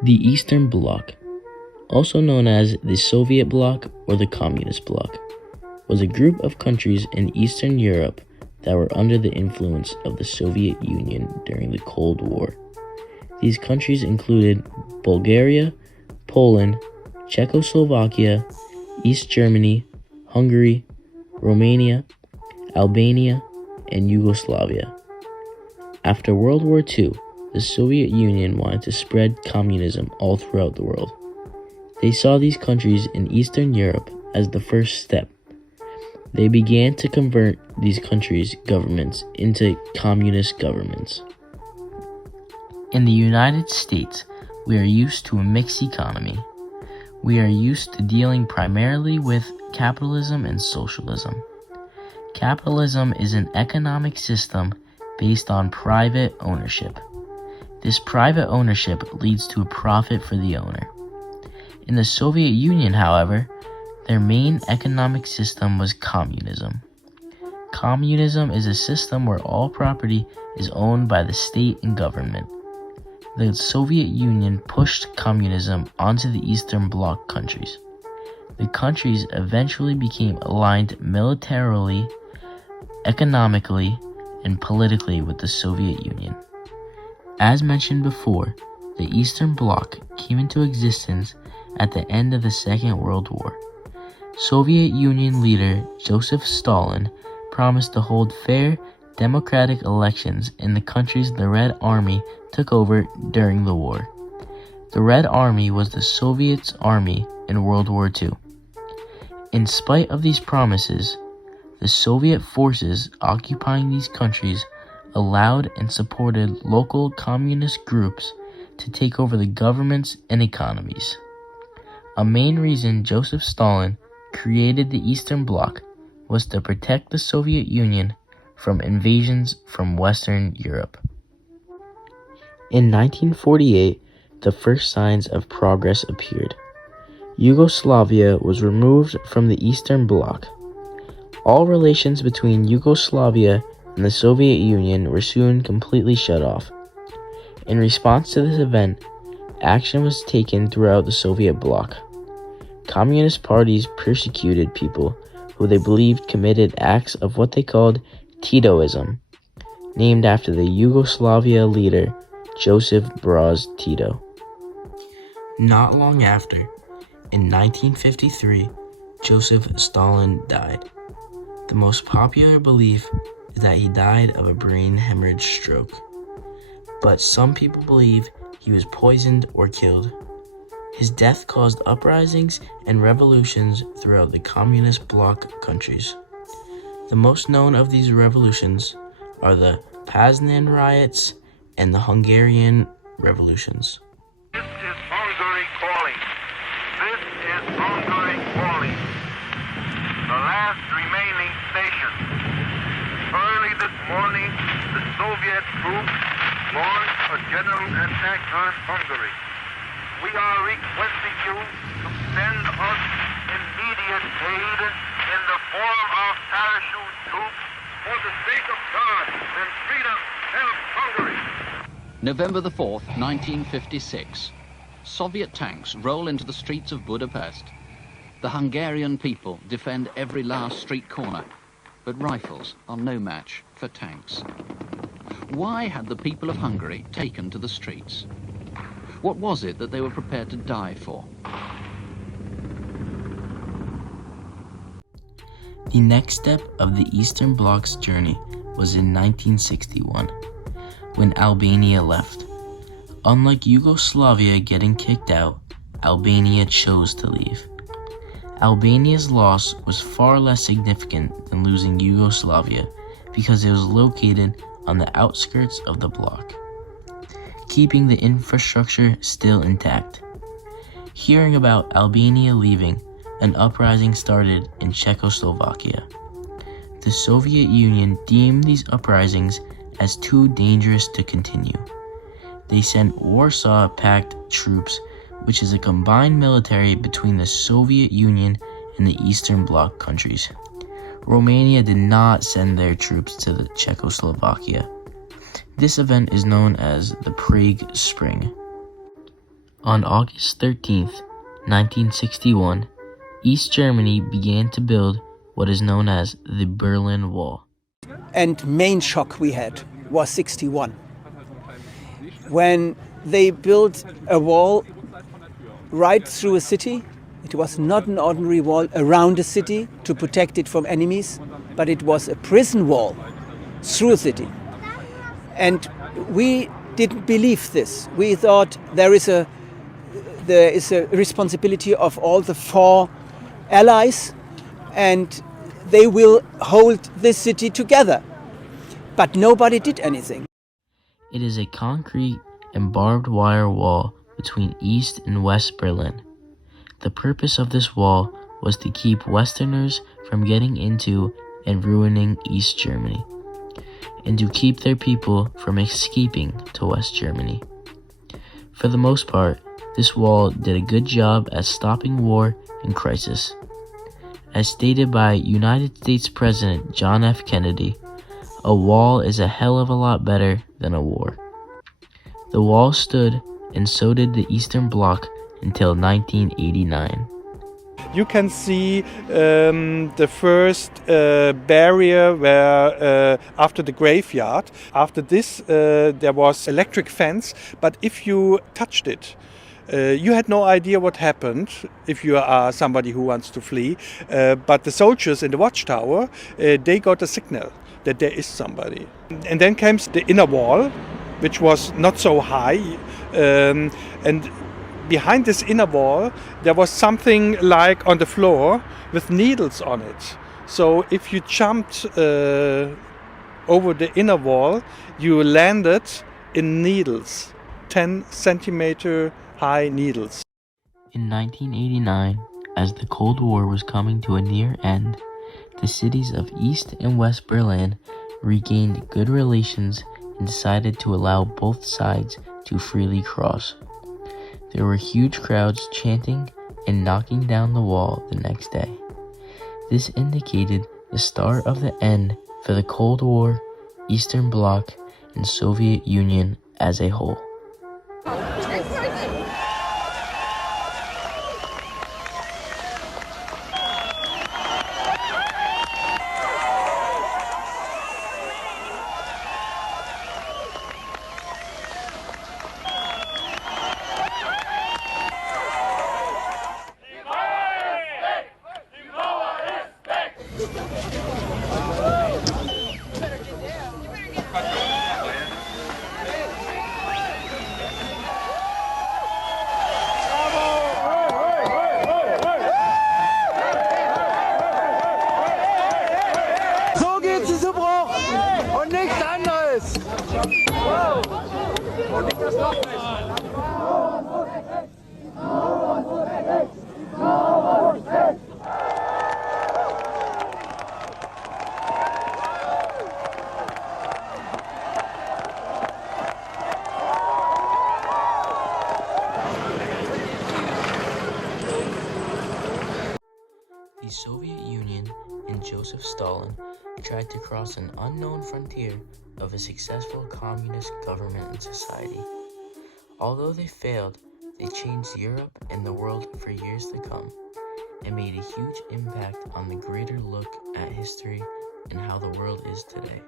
The Eastern Bloc, also known as the Soviet Bloc or the Communist Bloc, was a group of countries in Eastern Europe that were under the influence of the Soviet Union during the Cold War. These countries included Bulgaria, Poland, Czechoslovakia, East Germany, Hungary, Romania, Albania, and Yugoslavia. After World War II, the Soviet Union wanted to spread communism all throughout the world. They saw these countries in Eastern Europe as the first step. They began to convert these countries' governments into communist governments. In the United States, we are used to a mixed economy. We are used to dealing primarily with capitalism and socialism. Capitalism is an economic system based on private ownership. This private ownership leads to a profit for the owner. In the Soviet Union, however, their main economic system was communism. Communism is a system where all property is owned by the state and government. The Soviet Union pushed communism onto the Eastern Bloc countries. The countries eventually became aligned militarily, economically, and politically with the Soviet Union. As mentioned before, the Eastern Bloc came into existence at the end of the Second World War. Soviet Union leader Joseph Stalin promised to hold fair, democratic elections in the countries the Red Army took over during the war. The Red Army was the Soviet army in World War II. In spite of these promises, the Soviet forces occupying these countries allowed and supported local communist groups to take over the governments and economies. A main reason Joseph Stalin created the Eastern Bloc was to protect the Soviet Union from invasions from Western Europe. In 1948, the first signs of progress appeared. Yugoslavia was removed from the Eastern Bloc. All relations between Yugoslavia and the Soviet Union were soon completely shut off. In response to this event, action was taken throughout the Soviet bloc. Communist parties persecuted people who they believed committed acts of what they called Titoism, named after the Yugoslavia leader Josip Broz Tito. Not long after, in 1953, Joseph Stalin died. The most popular belief is that he died of a brain hemorrhage stroke, but some people believe he was poisoned or killed. His death caused uprisings and revolutions throughout the communist bloc countries. The most known of these revolutions are the Poznan riots and the Hungarian revolutions. This is Hungary calling. This is Hungary calling. The last remaining station. Early this morning, the Soviet troops launched a general attack on Hungary. We are requesting you to send us immediate aid in the form of parachute troops for the sake of God and freedom. Help Hungary. November the 4th, 1956. Soviet tanks roll into the streets of Budapest. The Hungarian people defend every last street corner, but rifles are no match for tanks. Why had the people of Hungary taken to the streets? What was it that they were prepared to die for? The next step of the Eastern Bloc's journey was in 1961, when Albania left. Unlike Yugoslavia getting kicked out, Albania chose to leave. Albania's loss was far less significant than losing Yugoslavia because it was located on the outskirts of the bloc, keeping the infrastructure still intact. Hearing about Albania leaving, an uprising started in Czechoslovakia. The Soviet Union deemed these uprisings as too dangerous to continue. They sent Warsaw Pact troops, which is a combined military between the Soviet Union and the Eastern Bloc countries. Romania did not send their troops to the Czechoslovakia. This event is known as the Prague Spring. On August 13th, 1961, East Germany began to build what is known as the Berlin Wall. And main shock we had was 61. When they built a wall right through a city. It was not an ordinary wall around a city to protect it from enemies, but it was a prison wall through a city. And we didn't believe this. We thought there is a responsibility of all the four allies, and they will hold this city together. But nobody did anything. It is a concrete and barbed wire wall between East and West Berlin. The purpose of this wall was to keep Westerners from getting into and ruining East Germany, and to keep their people from escaping to West Germany. For the most part, this wall did a good job at stopping war and crisis. As stated by United States President John F. Kennedy, a wall is a hell of a lot better than a war. The wall stood, and so did the Eastern Bloc until 1989. You can see the first barrier where after the graveyard. After this there was electric fence, but if you touched it, you had no idea what happened if you are somebody who wants to flee. But the soldiers in the watchtower, they got a signal that there is somebody. And then comes the inner wall, which was not so high, and behind this inner wall, there was something like on the floor with needles on it. So if you jumped over the inner wall, you landed in needles, 10 centimeter high needles. In 1989, as the Cold War was coming to a near end, the cities of East and West Berlin regained good relations and decided to allow both sides to freely cross. There were huge crowds chanting and knocking down the wall the next day. This indicated the start of the end for the Cold War, Eastern Bloc, and Soviet Union as a whole. So geht sie zu Bruch und nichts anderes. Und nicht das Loch nicht. The Soviet Union and Joseph Stalin tried to cross an unknown frontier of a successful communist government and society. Although they failed, they changed Europe and the world for years to come, and made a huge impact on the greater look at history and how the world is today.